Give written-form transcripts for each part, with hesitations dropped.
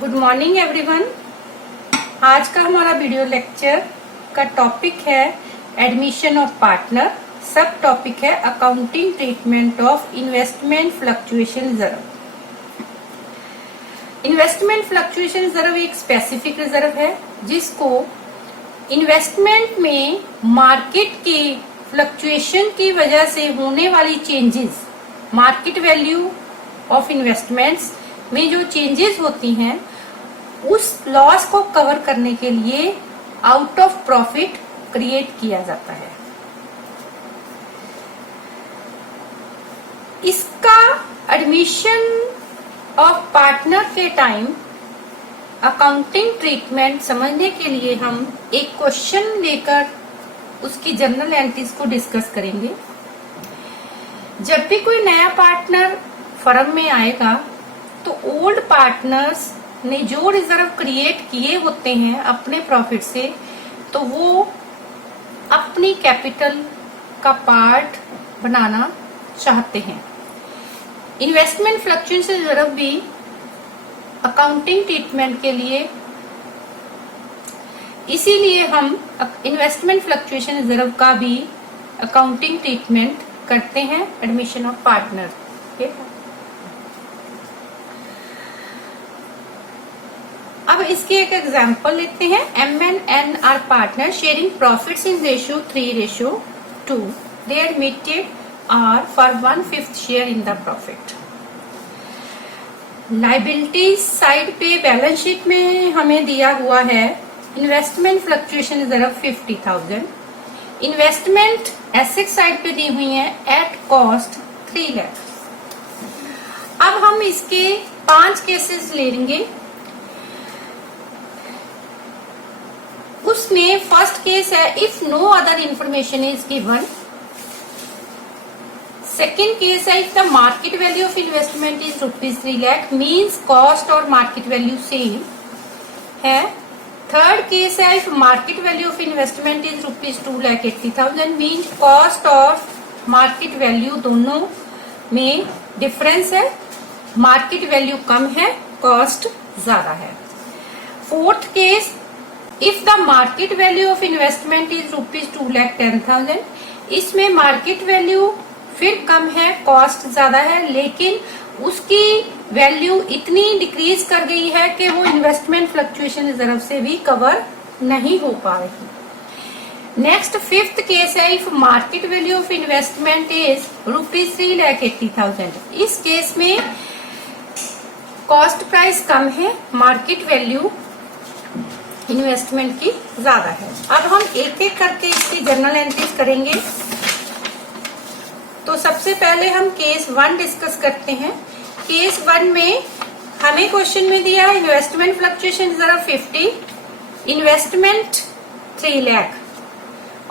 Good morning everyone. आज का हमारा वीडियो लेक्चर का टॉपिक है एडमिशन ऑफ पार्टनर। सब टॉपिक है accounting treatment of investment fluctuation reserve. Investment fluctuation reserve एक स्पेसिफिक रिजर्व है जिसको इन्वेस्टमेंट में मार्केट के फ्लक्चुएशन की वजह से होने वाली changes, market value of investments में जो चेंजेस होती हैं उस लॉस को कवर करने के लिए आउट ऑफ प्रॉफिट क्रिएट किया जाता है। इसका एडमिशन ऑफ पार्टनर के टाइम अकाउंटिंग ट्रीटमेंट समझने के लिए हम एक क्वेश्चन लेकर उसकी जर्नल एंट्रीज को डिस्कस करेंगे। जब भी कोई नया पार्टनर फर्म में आएगा तो ओल्ड पार्टनर्स ने जो रिजर्व क्रिएट किए होते हैं अपने प्रॉफिट से, तो वो अपनी कैपिटल का पार्ट बनाना चाहते हैं। इन्वेस्टमेंट फ्लक्चुएशन रिजर्व भी अकाउंटिंग ट्रीटमेंट के लिए, इसीलिए हम इन्वेस्टमेंट फ्लक्चुएशन रिजर्व का भी अकाउंटिंग ट्रीटमेंट करते हैं एडमिशन ऑफ पार्टनर। अब इसके एक एग्जांपल लेते हैं। M and N are partner sharing profits in ratio 3:2। They admitted are for 1/5 share in the profit. Liabilities side पे बैलेंस शीट में हमें दिया हुआ है investment fluctuation reserve 50,000। Investment asset side पे दी हुई है एट कॉस्ट 3 लाख। अब हम इसके 5 केसेस लेंगे। उसमें फर्स्ट केस है if no other information is given. Second case है if the market value of investment is ₹3 lakh, means cost और मार्केट वैल्यू सेम है। थर्ड केस है if market value of investment is ₹2,80,000, means cost और market value दोनों में difference है, market value कम है, cost ज्यादा है। Fourth case if the market value of investment is ₹2,10,000, इसमें मार्केट वैल्यू फिर कम है, कॉस्ट ज्यादा है, लेकिन उसकी वैल्यू इतनी डिक्रीज कर गई है कि वो इन्वेस्टमेंट फ्लक्चुएशन रिजर्व से भी कवर नहीं हो पा रही। नेक्स्ट फिफ्थ केस है if market value of investment is ₹3,80,000, इस केस में कॉस्ट प्राइस कम है, मार्केट वैल्यू इन्वेस्टमेंट की ज्यादा है। अब हम एक एक करके इसकी जर्नल एंट्रीज करेंगे। तो सबसे पहले हम केस 1 डिस्कस करते हैं। केस 1 में हमें क्वेश्चन में दिया investment fluctuation reserve 50, investment 3 lakh,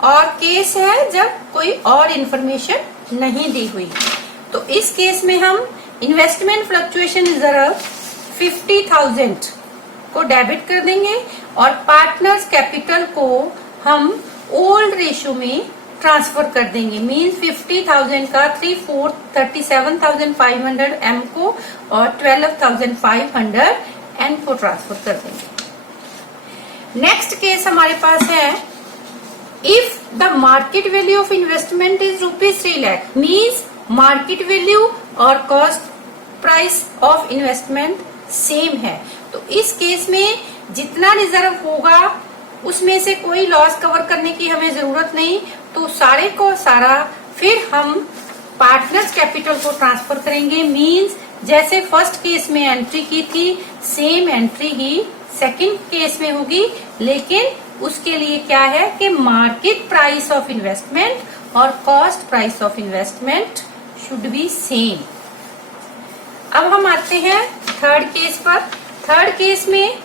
और केस है जब कोई और इंफॉर्मेशन नहीं दी हुई। तो इस केस में हम इन्वेस्टमेंट फ्लक्चुएशन रिजर्व 50,000 को डेबिट कर देंगे और पार्टनर्स कैपिटल को हम ओल्ड रेशियो में ट्रांसफर कर देंगे। मींस 50,000 का 3/4 37,500 M को और 12,500 N को ट्रांसफर कर देंगे। नेक्स्ट केस हमारे पास है if the market value of investment is ₹3 lakh, means market value और cost price of investment same है। तो इस केस में जितना रिजर्व होगा उसमें से कोई लॉस कवर करने की हमें जरूरत नहीं, तो सारे को सारा फिर हम पार्टनर्स कैपिटल को ट्रांसफर करेंगे। मींस जैसे फर्स्ट केस में एंट्री की थी सेम एंट्री ही सेकंड केस में होगी, लेकिन उसके लिए क्या है कि मार्केट प्राइस ऑफ इन्वेस्टमेंट और cost price of investment should be same. अब हम आते हैं थर्ड केस पर। थर्ड केस में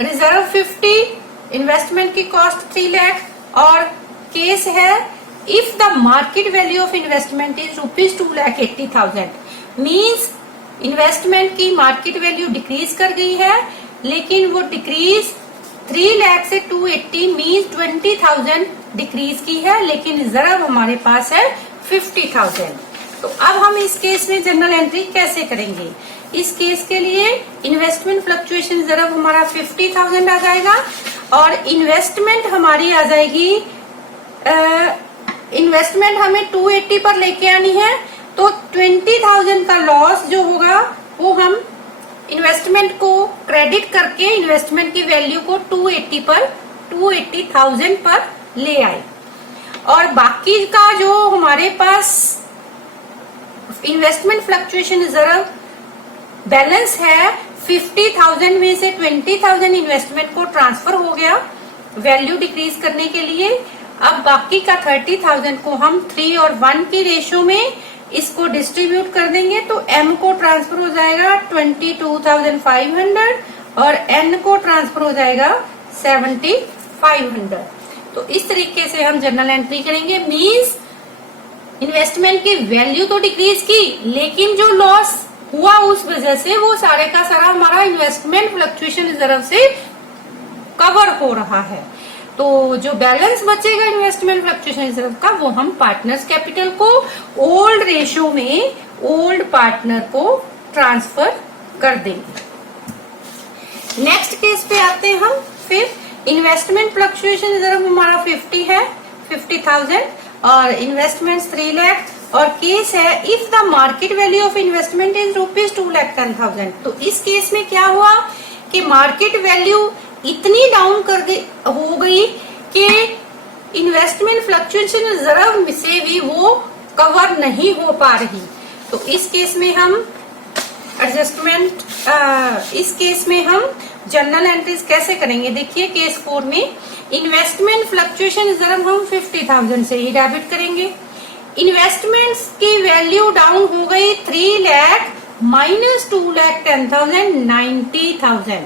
रिजर्व 50, इन्वेस्टमेंट की कॉस्ट 3 लाख, और केस है if the market value of investment is ₹2,80,000, means investment की मार्केट वैल्यू डिक्रीज कर गई है, लेकिन वो डिक्रीज 3 लाख से 280 मीन्स 20,000 डिक्रीज की है, लेकिन रिजर्व हमारे पास है 50,000। तो अब हम इस केस में जर्नल एंट्री कैसे करेंगे? इस केस के लिए इन्वेस्टमेंट फ्लक्चुएशन रिजर्व हमारा 50,000 आ जाएगा और इन्वेस्टमेंट हमारी आ जाएगी, इन्वेस्टमेंट हमें 280 पर लेके आनी है, तो 20,000 का लॉस जो होगा वो हम इन्वेस्टमेंट को क्रेडिट करके इन्वेस्टमेंट की वैल्यू को 280,000 पर ले आए। और बाकी का जो हमारे पास इन्वेस्टमेंट फ्लक्चुएशन रिजर्व बैलेंस है, 50,000 में से 20,000 इन्वेस्टमेंट को ट्रांसफर हो गया वैल्यू डिक्रीज करने के लिए। अब बाकी का 30,000 को हम 3 और 1 की रेशियो में इसको डिस्ट्रीब्यूट कर देंगे, तो M को ट्रांसफर हो जाएगा 22,500 और N को ट्रांसफर हो जाएगा 7,500। तो इस तरीके से हम जर्नल एंट्री करेंगे। मींस इन्वेस्टमेंट की वैल्यू तो डिक्रीज की, लेकिन जो लॉस हुआ उस वजह से वो सारे का सारा हमारा इन्वेस्टमेंट फ्लक्चुएशन रिजर्व से कवर हो रहा है। तो जो बैलेंस बचेगा इन्वेस्टमेंट फ्लक्चुएशन रिजर्व का, वो हम पार्टनर्स कैपिटल को ओल्ड रेशियो में ओल्ड पार्टनर को ट्रांसफर कर देंगे। नेक्स्ट केस पे आते हैं हम। फिर इन्वेस्टमेंट फ्लक्चुएशन रिजर्व हमारा 50 है, 50,000 और इन्वेस्टमेंट 3 लाख और केस है if the market value of investment is ₹2,10,000। तो इस केस में क्या हुआ कि मार्केट वैल्यू इतनी डाउन हो गई कि इन्वेस्टमेंट फ्लक्चुएशन रिजर्व से भी वो कवर नहीं हो पा रही। तो इस केस में हम इस केस में हम जर्नल एंट्रीज कैसे करेंगे? देखिए केस 4 में इन्वेस्टमेंट फ्लक्चुएशन रिजर्व हम 50,000 से ही डेबिट करेंगे। इन्वेस्टमेंट्स की वैल्यू डाउन हो गई 3 लाख माइनस 2,10,000, 90,000।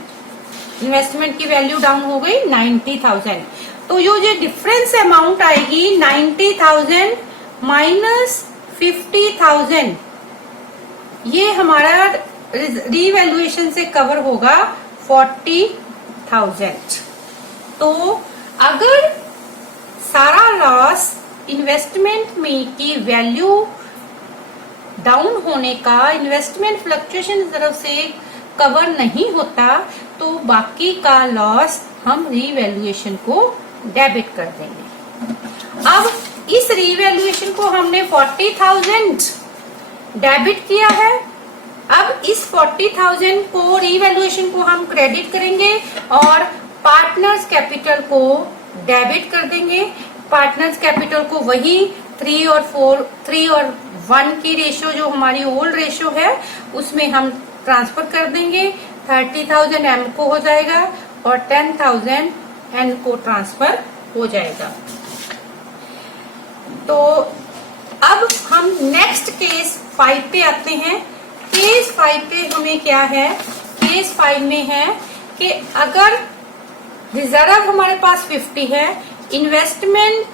इन्वेस्टमेंट की वैल्यू डाउन हो गई 90,000। तो जो डिफरेंस अमाउंट आएगी 90,000 माइनस 50,000, ये हमारा रीवैल्यूएशन से कवर होगा 40,000। तो अगर सारा लॉस इन्वेस्टमेंट में की वैल्यू डाउन होने का इन्वेस्टमेंट फ्लक्चुएशन रिजर्व से कवर नहीं होता, तो बाकी का लॉस हम रीवैल्यूएशन को डेबिट कर देंगे। अब इस रीवैल्यूएशन को हमने 40,000 डेबिट किया है। अब इस 40,000 को रीवैल्यूएशन को हम क्रेडिट करेंगे और पार्टनर्स कैपिटल को डेबिट कर देंगे। पार्टनर्स कैपिटल को वही 3 और 1 की रेशियो जो हमारी ओल्ड रेशियो है उसमें हम ट्रांसफर कर देंगे। 30,000 M को हो जाएगा और 10,000 N को ट्रांसफर हो जाएगा। तो अब हम नेक्स्ट केस 5 पे आते हैं। केस 5 पे हमें क्या है? केस 5 में है कि अगर रिजर्व हमारे पास 50 है, इन्वेस्टमेंट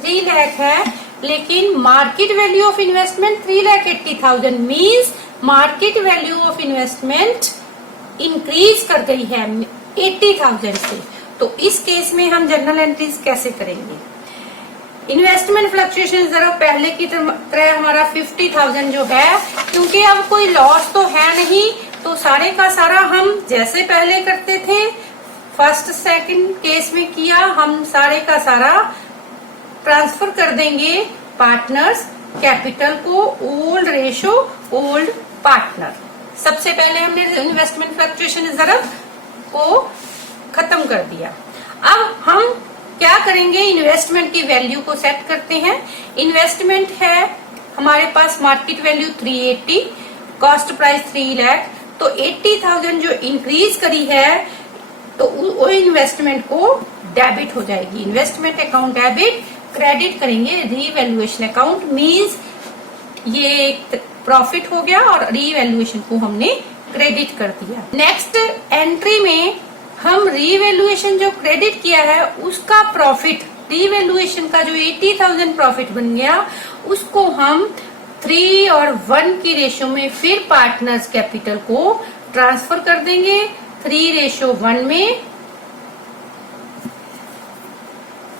3 लाख है, लेकिन market value of investment 3,80,000 means market value of investment increase कर गई है 80,000 से। तो इस केस में हम जर्नल एंट्रीज कैसे करेंगे? इन्वेस्टमेंट फ्लक्चुएशन रिजर्व पहले की तरह हमारा 50,000 जो है, क्योंकि अब कोई लॉस तो है नहीं, तो सारे का सारा हम जैसे पहले करते थे फर्स्ट सेकंड केस में किया, हम सारे का सारा ट्रांसफर कर देंगे पार्टनर्स कैपिटल को ओल्ड रेशियो ओल्ड पार्टनर। सबसे पहले हमने इन्वेस्टमेंट फ्लक्चुएशन रिजर्व को खत्म कर दिया। अब हम क्या करेंगे? इन्वेस्टमेंट की वैल्यू को सेट करते हैं। इन्वेस्टमेंट है हमारे पास market value 380, cost price 3 lakh, तो 80,000 जो इंक्रीज करी है तो वो इन्वेस्टमेंट को डेबिट हो जाएगी। इन्वेस्टमेंट अकाउंट डेबिट, क्रेडिट करेंगे रीवैल्यूएशन अकाउंट, मींस ये एक प्रॉफिट हो गया और रीवैल्यूएशन को हमने क्रेडिट कर दिया। नेक्स्ट एंट्री में हम रीवैल्यूएशन जो क्रेडिट किया है उसका प्रॉफिट, रीवैल्यूएशन का जो 80,000 प्रॉफिट बन गया, उसको हम 3 और 1 की रेशियो में फिर पार्टनर्स कैपिटल को ट्रांसफर कर देंगे। 3:1 में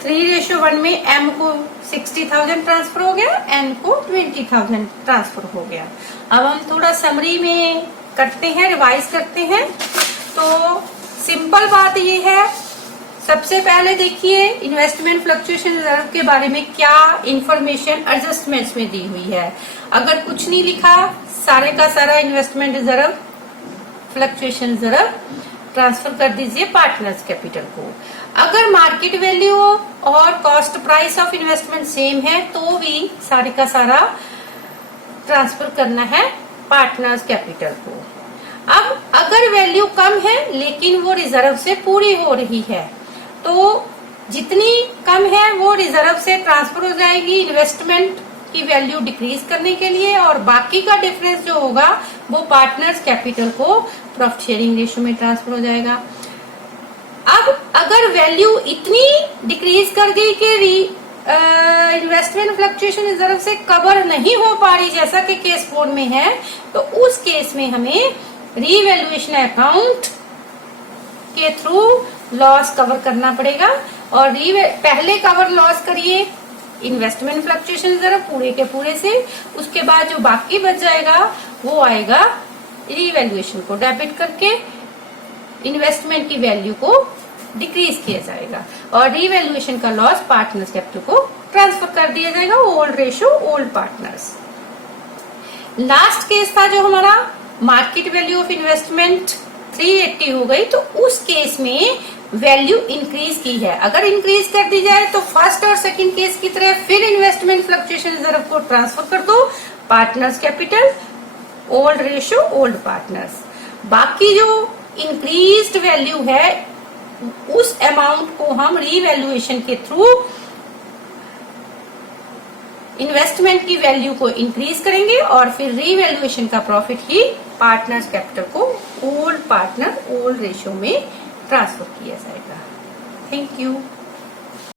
3:1 में M को 60,000 ट्रांसफर हो गया, N को 20,000 ट्रांसफर हो गया। अब हम थोड़ा समरी में करते हैं, रिवाइज करते हैं। तो सिंपल बात ये है, सबसे पहले देखिए इन्वेस्टमेंट फ्लक्चुएशन रिजर्व के बारे में क्या इंफॉर्मेशन एडजस्टमेंट्स में दी हुई है। अगर कुछ नहीं लिखा, सारे का सारा investment reserve fluctuation reserve transfer कर दीजिए पार्टनर्स कैपिटल को। अगर मार्केट वैल्यू और cost price of investment same है तो भी सारे का सारा ट्रांसफर करना है पार्टनर्स कैपिटल को। अब अगर वैल्यू कम है लेकिन वो रिजर्व से पूरी हो रही है तो जितनी कम है वो रिजर्व से ट्रांसफर हो जाएगी इन्वेस्टमेंट की वैल्यू डिक्रीज करने के लिए, और बाकी का डिफरेंस जो होगा वो पार्टनर्स कैपिटल को प्रॉफिट शेयरिंग रेशियो में ट्रांसफर हो जाएगा। अब अगर वैल्यू इतनी डिक्रीज कर गई कि इन्वेस्टमेंट फ्लक्चुएशन रिजर्व से कवर नहीं हो पा रही, जैसा कि केस 4 में है, तो उस केस में हमें रीवैल्यूएशन अकाउंट के थ्रू लॉस कवर करना पड़ेगा। और पहले कवर लॉस करिए इन्वेस्टमेंट फ्लक्चुएशन रिजर्व पूरे के पूरे से, उसके बाद जो बाकी बच जाएगा वो आएगा रीवैल्यूएशन को डेबिट करके इन्वेस्टमेंट की वैल्यू को डिक्रीज किया जाएगा, और रीवैल्यूएशन का लॉस पार्टनर्स कैपिटल को ट्रांसफर कर दिया जाएगा। Old ratio old partners. Last case था जो हमारा मार्केट वैल्यू ऑफ इन्वेस्टमेंट 380 हो गई, तो उस केस में वैल्यू इंक्रीज की है। अगर इंक्रीज कर दी जाए तो फर्स्ट और सेकंड केस की तरह फिर इन्वेस्टमेंट फ्लक्चुएशन रिजर्व को ट्रांसफर कर दो partners capital, old ratio old partners. बाकी जो इंक्रीज्ड वैल्यू है उस अमाउंट को हम रीवैल्यूएशन के थ्रू इन्वेस्टमेंट की वैल्यू को इंक्रीज करेंगे और फिर रीवैल्यूएशन का प्रॉफिट ही पार्टनर्स कैपिटल को ओल्ड पार्टनर ओल्ड रेशियो में ट्रांसफर किया जाएगा। Thank you.